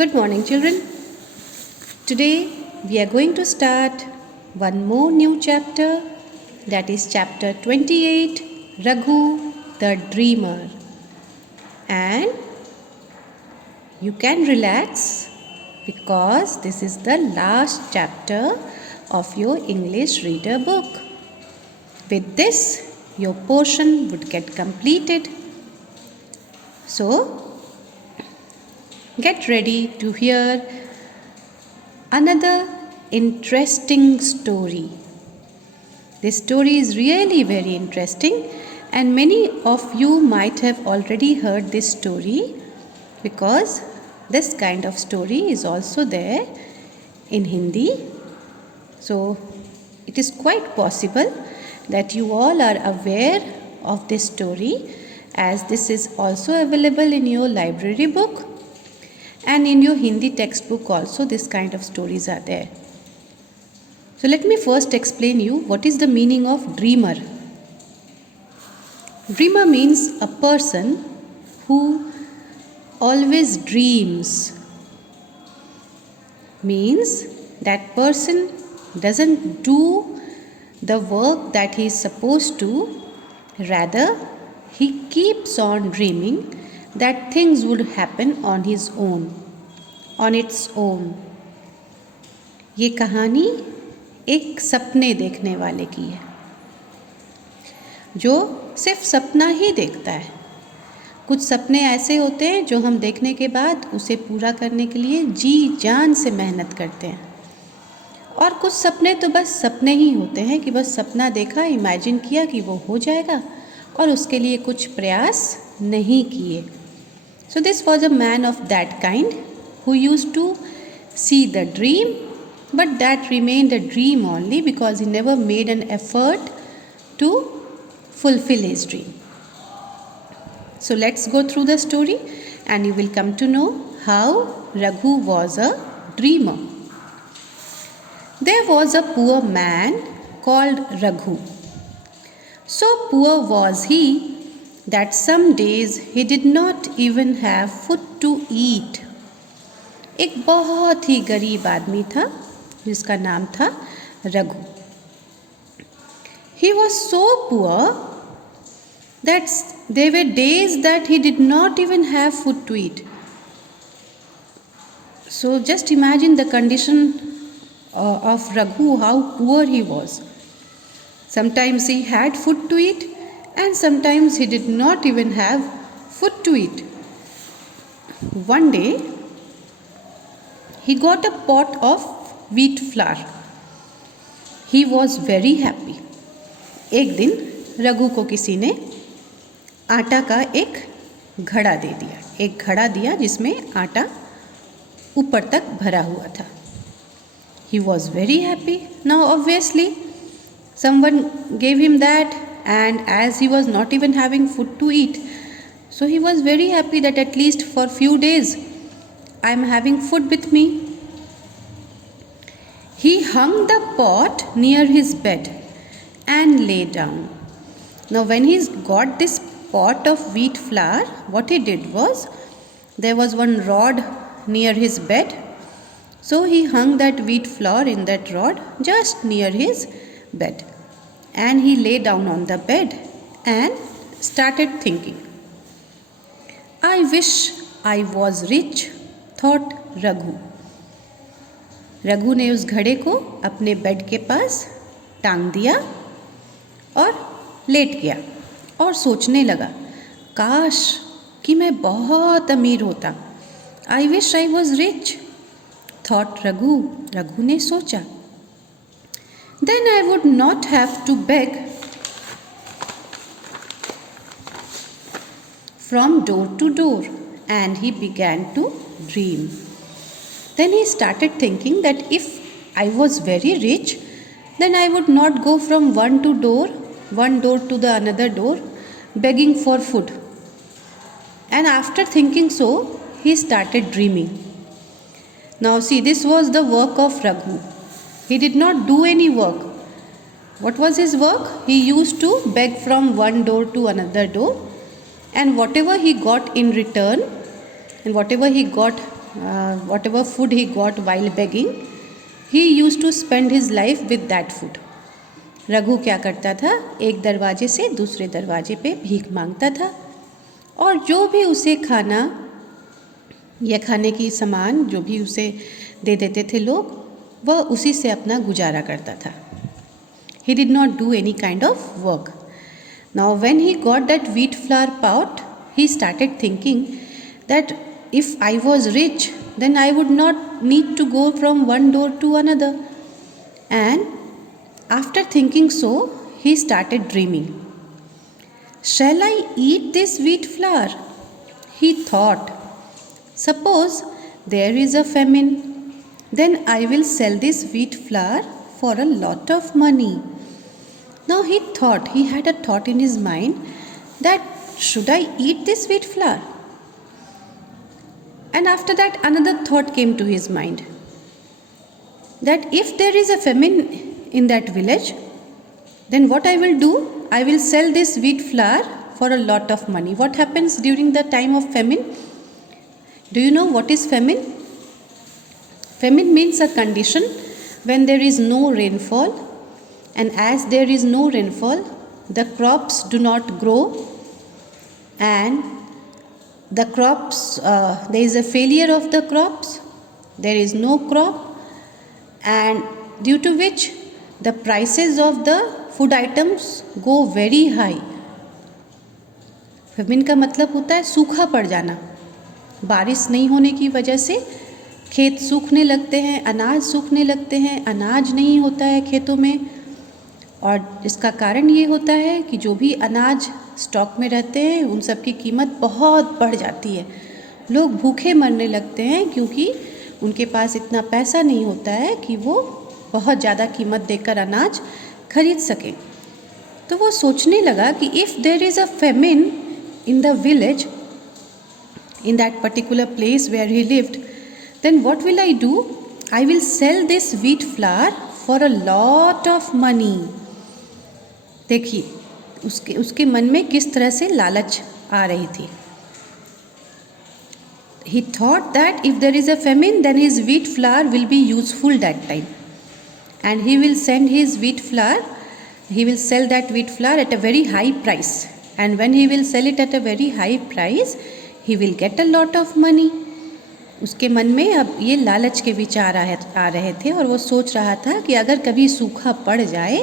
Good morning, children. Today we are going to start one more new chapter, that is chapter 28, Raghu the Dreamer. And you can relax because this is the last chapter of your English reader book. With this, your portion would get completed. So, get ready to hear another interesting story. This story is really very interesting, and many of you might have already heard this story because this kind of story is also there in Hindi. So, it is quite possible that you all are aware of this story, as this is also available in your library book. And in your Hindi textbook also this kind of stories are there. So let me first explain you what is the meaning of dreamer. Dreamer means a person who always dreams. Means that person doesn't do the work that he is supposed to. Rather, he keeps on dreaming that things would happen on his own, on its own. ये कहानी एक सपने देखने वाले की है, जो सिर्फ सपना ही देखता है. कुछ सपने ऐसे होते हैं जो हम देखने के बाद उसे पूरा करने के लिए जी जान से मेहनत करते हैं, और कुछ सपने तो बस सपने ही होते हैं कि बस सपना देखा, इमेजिन किया कि वो हो जाएगा और उसके लिए कुछ प्रयास नहीं किए. So this was a man of that kind who used to see the dream, but that remained a dream only because he never made an effort to fulfill his dream. So let's go through the story and you will come to know how Raghu was a dreamer. There was a poor man called Raghu. So poor was he that some days he did not even have food to eat. एक बहुत ही गरीब आदमी था जिसका नाम था Raghu. He was so poor that there were days that he did not even have food to eat. So just imagine the condition of Raghu, how poor he was. Sometimes he had food to eat, and sometimes he did not even have food to eat. One day, he got a pot of wheat flour. He was very happy. एक दिन रघु को किसी ने आटा का एक घड़ा दे दिया. एक घड़ा दिया जिसमें आटा ऊपर तक भरा हुआ था. He was very happy. Now obviously, someone gave him that, and as he was not even having food to eat, so he was very happy that at least for few days I am having food with me. He hung the pot near his bed and lay down. Now when he got this pot of wheat flour, what he did was, there was one rod near his bed, so he hung that wheat flour in that rod just near his bed. And he lay down on the bed and started thinking. I wish I was rich, thought Raghu. Raghu ने उस घड़े को अपने bed के पास टांग दिया और late गया और सोचने लगा, काश कि मैं बहुत अमीर होता. I wish I was rich, thought Raghu. Raghu ने सोचा. Then I would not have to beg from door to door. And he began to dream. Then he started thinking that if I was very rich, then I would not go from one door to the another door, begging for food. And after thinking so, he started dreaming. Now see, this was the work of Raghu. He did not do any work. What was his work? He used to beg from one door to another door, and whatever he got in return, and whatever he got whatever food he got while begging, he used to spend his life with that food. Raghu क्या करता था, एक दरवाजे से दूसरे दरवाजे पे भीख मांगता था और जो भी उसे खाना या खाने की सामान जो भी उसे दे देते थे लोग, वह उसी से अपना गुजारा करता था. He did not do any kind of work. Now when he got that wheat flour pot, he started thinking that if I was rich, then I would not need to go from one door to another. And after thinking so, he started dreaming. Shall I eat this wheat flour? He thought. Suppose there is a famine, then I will sell this wheat flour for a lot of money. Now he thought, he had a thought in his mind that should I eat this wheat flour? And after that another thought came to his mind that if there is a famine in that village, then what I will do? I will sell this wheat flour for a lot of money. What happens during the time of famine? Do you know what is famine? Famine means a condition when there is no rainfall, and as there is no rainfall, the crops do not grow, and the crops, there is a failure of the crops, there is no crop, and due to which the prices of the food items go very high. famine का मतलब होता है सूखा पड़ जाना. बारिश नहीं होने की वजह से खेत सूखने लगते हैं, अनाज सूखने लगते हैं, अनाज नहीं होता है खेतों में. और इसका कारण ये होता है कि जो भी अनाज स्टॉक में रहते हैं उन सब की कीमत बहुत बढ़ जाती है. लोग भूखे मरने लगते हैं क्योंकि उनके पास इतना पैसा नहीं होता है कि वो बहुत ज़्यादा कीमत देकर अनाज खरीद सकें. तो वो सोचने लगा कि if there is a famine in the village, in that particular place where he lived, then what will I do? I will sell this wheat flour for a lot of money. देखिए उसके मन में किस तरह से लालच आ रही थी. He thought that if there is a famine, then his wheat flour will be useful that time, and he will send his wheat flour, he will sell that wheat flour at a very high price, and when he will sell it at a very high price, he will get a lot of money. उसके मन में अब ये लालच के विचार आ रहे थे और वो सोच रहा था कि अगर कभी सूखा पड़ जाए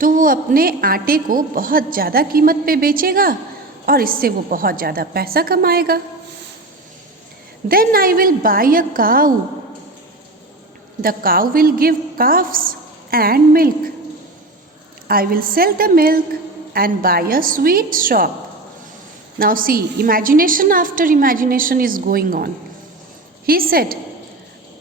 तो वो अपने आटे को बहुत ज़्यादा कीमत पे बेचेगा और इससे वो बहुत ज़्यादा पैसा कमाएगा. Then I will buy a cow. The cow will give calves and milk. I will sell the milk and buy a sweet shop. Now see, imagination after imagination is going on. He said,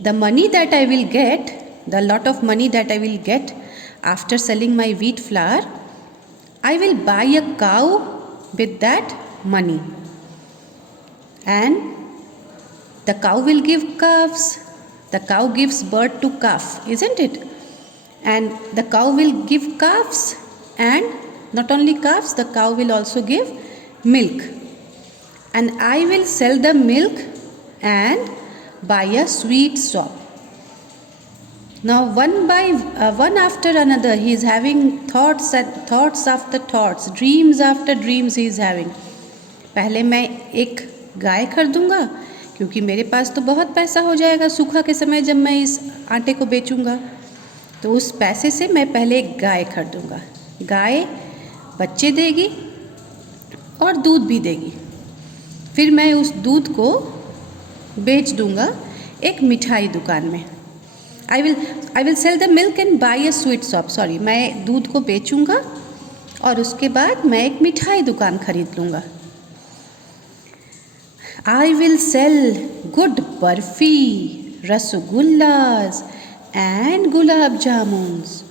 the money that I will get, the lot of money that I will get after selling my wheat flour, I will buy a cow with that money. And the cow will give calves. The cow gives birth to calf, isn't it? And the cow will give calves, and not only calves, the cow will also give milk, and I will sell the milk and buy a sweet shop. Now one after another he is having thoughts after thoughts, dreams after dreams he is having. पहले मैं एक गाय खरीदूंगा क्योंकि मेरे पास तो बहुत पैसा हो जाएगा सूखा के समय जब मैं इस आटे को बेचूंगा, तो उस पैसे से मैं पहले एक गाय खरीदूंगा. गाय बच्चे देगी और दूध भी देगी. फिर मैं उस दूध को बेच दूंगा एक मिठाई दुकान में. I will sell the milk and buy a sweet shop. Sorry, मैं दूध को बेचूंगा और उसके बाद मैं एक मिठाई दुकान खरीद लूँगा. I will sell good barfi, rasgullas and gulab jamuns.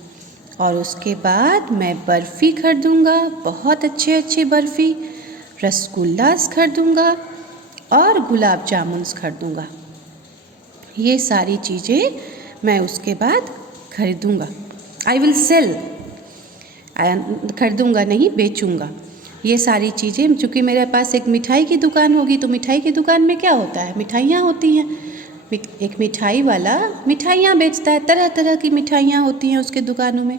और उसके बाद मैं बर्फ़ी खरीदूँगा, बहुत अच्छे अच्छे बर्फ़ी, रसगुल्लास खरीदूँगा और गुलाब जामुन्स खरीदूँगा. ये सारी चीज़ें मैं उसके बाद खरीदूँगा. आई विल सेल, खरीदूँगा नहीं, बेचूँगा. ये सारी चीज़ें, चूँकि मेरे पास एक मिठाई की दुकान होगी तो मिठाई की दुकान में क्या होता है, मिठाइयाँ होती हैं. एक मिठाई वाला मिठाइयाँ बेचता है, तरह तरह की मिठाइयाँ होती हैं उसके दुकानों में.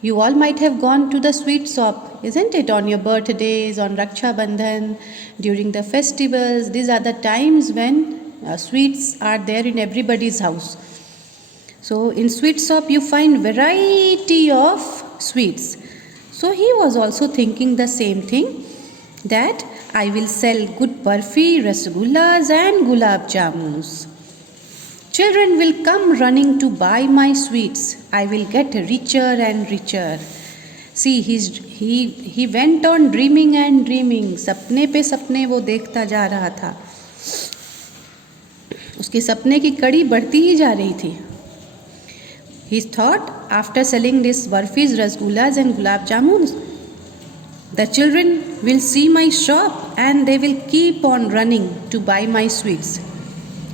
You all might have gone to the sweet shop, isn't it? On your birthdays, on Raksha Bandhan, during the festivals. These are the times when sweets are there in everybody's house. So in sweet shop you find variety of sweets. So he was also thinking the same thing, that I will sell good barfi, rasgullas and gulab jamuns. Children will come running to buy my sweets. I will get richer and richer. See, he went on dreaming and dreaming. सपने पे सपने वो देखता जा रहा था. उसके सपने की कड़ी बढ़ती ही जा रही थी. He thought, after selling this barfis, rasgullas and gulab jamuns, the children will see my shop and they will keep on running to buy my sweets.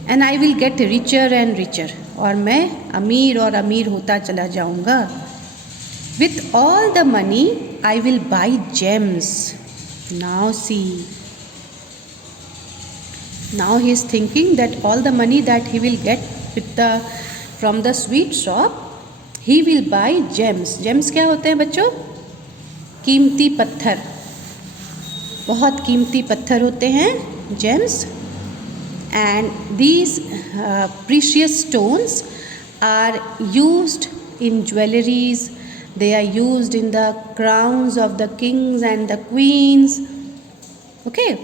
And I will get richer and richer. और मैं अमीर और अमीर होता चला जाऊंगा. With all the money, I will buy gems. Now see. Now he is thinking that all the money that he will get from the sweet shop, he will buy gems. Gems क्या होते हैं बच्चों? कीमती पत्थर. बहुत कीमती पत्थर होते हैं gems. And these precious stones are used in jewelries. They are used in the crowns of the kings and the queens. Okay.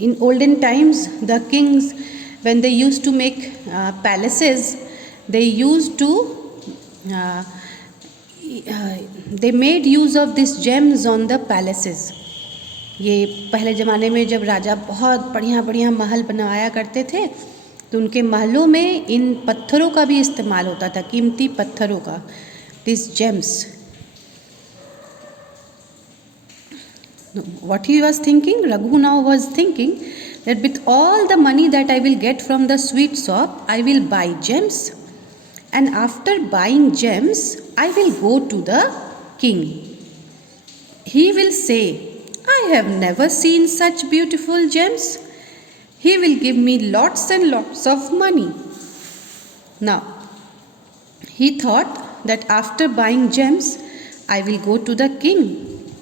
In olden times, the kings, when they used to make palaces, they used to they made use of these gems on the palaces. ये पहले ज़माने में जब राजा बहुत बढ़िया बढ़िया महल बनवाया करते थे, तो उनके महलों में इन पत्थरों का भी इस्तेमाल होता था, कीमती पत्थरों का, this James. What he was thinking, Raghu now was thinking that with all the money that I will get from the sweet shop, I will buy gems, and after buying gems, I will go to the king. He will say, I have never seen such beautiful gems. He will give me lots and lots of money. Now, he thought that after buying gems, I will go to the king.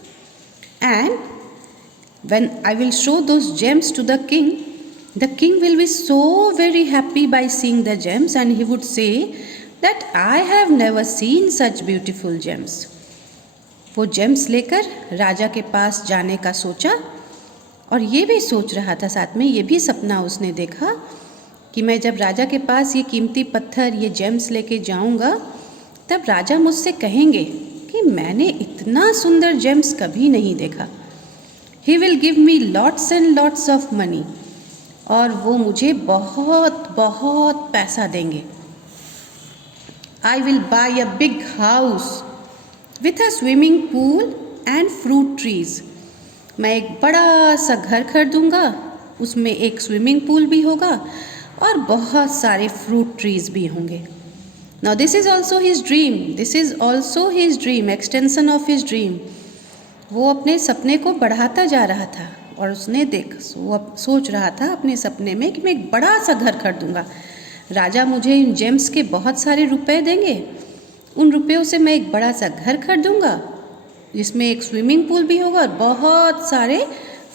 And when I will show those gems to the king will be so very happy by seeing the gems, and he would say that I have never seen such beautiful gems. वो James लेकर राजा के पास जाने का सोचा, और ये भी सोच रहा था साथ में, ये भी सपना उसने देखा कि मैं जब राजा के पास ये कीमती पत्थर, ये जेम्स लेके जाऊंगा, तब राजा मुझसे कहेंगे कि मैंने इतना सुंदर जेम्स कभी नहीं देखा. He will give me lots and lots of money, और वो मुझे बहुत बहुत पैसा देंगे. I will buy a big house with a swimming pool and fruit trees. मैं एक बड़ा सा घर खरीदूंगा, उसमें एक स्विमिंग पूल भी होगा और बहुत सारे फ्रूट ट्रीज भी होंगे. Now this is also his dream. This is also his dream, extension of his dream. वो अपने सपने को बढ़ाता जा रहा था, और उसने वो सोच रहा था अपने सपने में कि मैं एक बड़ा सा घर खरीदूंगा, राजा मुझे इन जेम्स के बहुत सारे रुपए देंगे, उन रुपयों से मैं एक बड़ा सा घर खरीदूंगा जिसमें एक स्विमिंग पूल भी होगा और बहुत सारे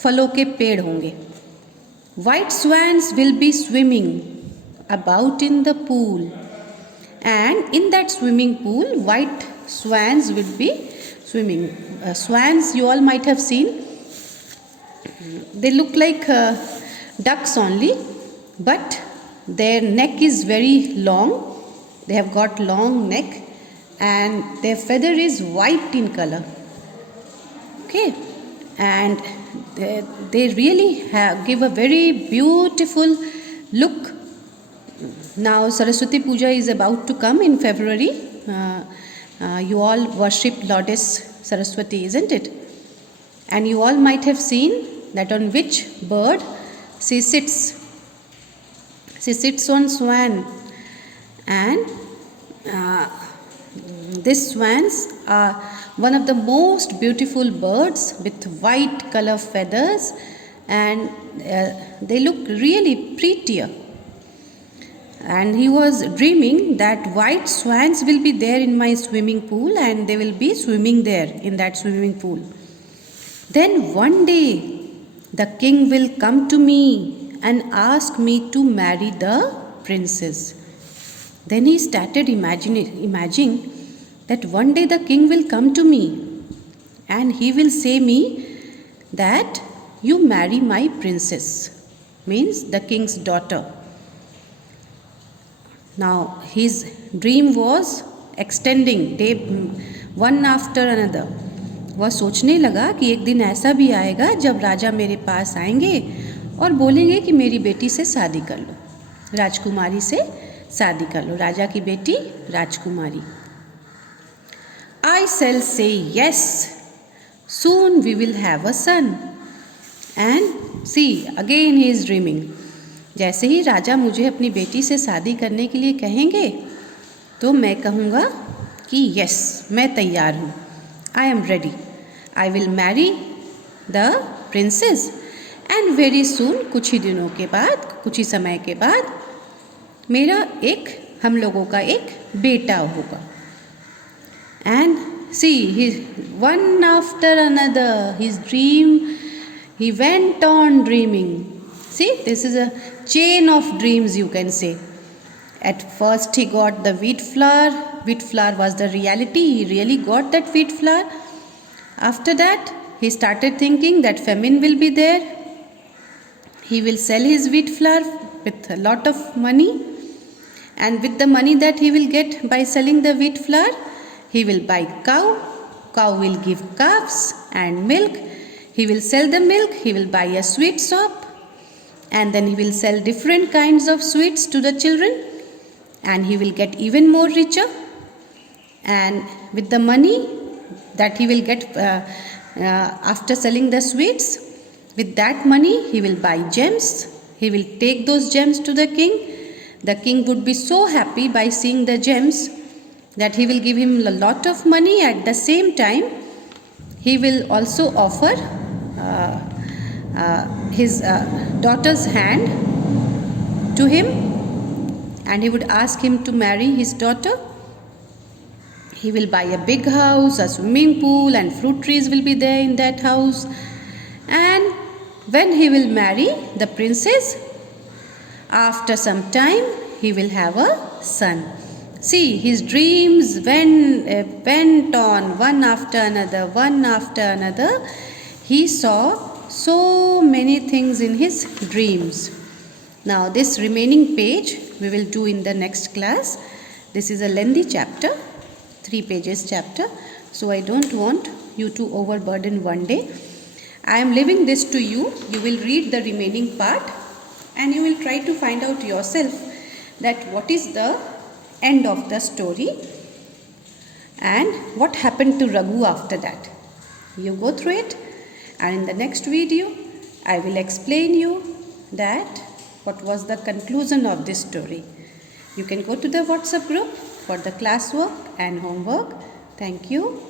फलों के पेड़ होंगे. White swans will be swimming about in the pool, and in that swimming pool white swans will be swimming. Swans you all might have seen. They look like ducks only, but their neck is very long. They have got long neck, and their feather is white in color. Okay, and they really give a very beautiful look. Now Saraswati Puja is about to come in February. You all worship Goddess Saraswati, isn't it? And you all might have seen that on which bird she sits. She sits on swan, and these swans are one of the most beautiful birds with white color feathers, and they look really prettier and he was dreaming that white swans will be there in my swimming pool and they will be swimming there in that swimming pool. Then one day the king will come to me and ask me to marry the princess. Then he started imagining that one day the king will come to me and he will say me that you marry my princess, means the king's daughter. Now his dream was extending day one after another. वह सोचने लगा कि एक दिन ऐसा भी आएगा जब राजा मेरे पास आएंगे और बोलेंगे कि मेरी बेटी से शादी कर लो, राजकुमारी से शादी कर लो, राजा की बेटी राजकुमारी. I shall say yes, soon we will have a son. And see, again he is dreaming. जैसे ही राजा मुझे अपनी बेटी से शादी करने के लिए कहेंगे तो मैं कहूँगा कि यस, मैं तैयार हूँ. I am ready. I will marry the princess and very soon, कुछ ही दिनों के बाद, कुछ ही समय के बाद मेरा हम लोगों का एक बेटा होगा. And see, one after another, his dream, he went on dreaming. See, this is a chain of dreams, you can say. At first he got the wheat flour. Wheat flour was the reality. He really got that wheat flour. After that, he started thinking that famine will be there. He will sell his wheat flour with a lot of money. And with the money that he will get by selling the wheat flour, he will buy cow. Cow will give calves and milk. He will sell the milk. He will buy a sweet shop. And then he will sell different kinds of sweets to the children. And he will get even more richer. And with the money that he will get after selling the sweets, with that money he will buy gems. He will take those gems to the king. The king would be so happy by seeing the gems that he will give him a lot of money. At the same time, he will also offer his daughter's hand to him, and he would ask him to marry his daughter. He will buy a big house, a swimming pool, and fruit trees will be there in that house. And when he will marry the princess, after some time he will have a son. See, his dreams went on one after another, one after another. He saw so many things in his dreams. Now this remaining page we will do in the next class. This is a lengthy chapter, 3 pages chapter, so I don't want you to overburden one day. I am leaving this to you. You will read the remaining part and you will try to find out yourself that what is the end of the story and what happened to Raghu after that. You go through it, and in the next video I will explain you that what was the conclusion of this story. You can go to the WhatsApp group for the classwork and homework. Thank you.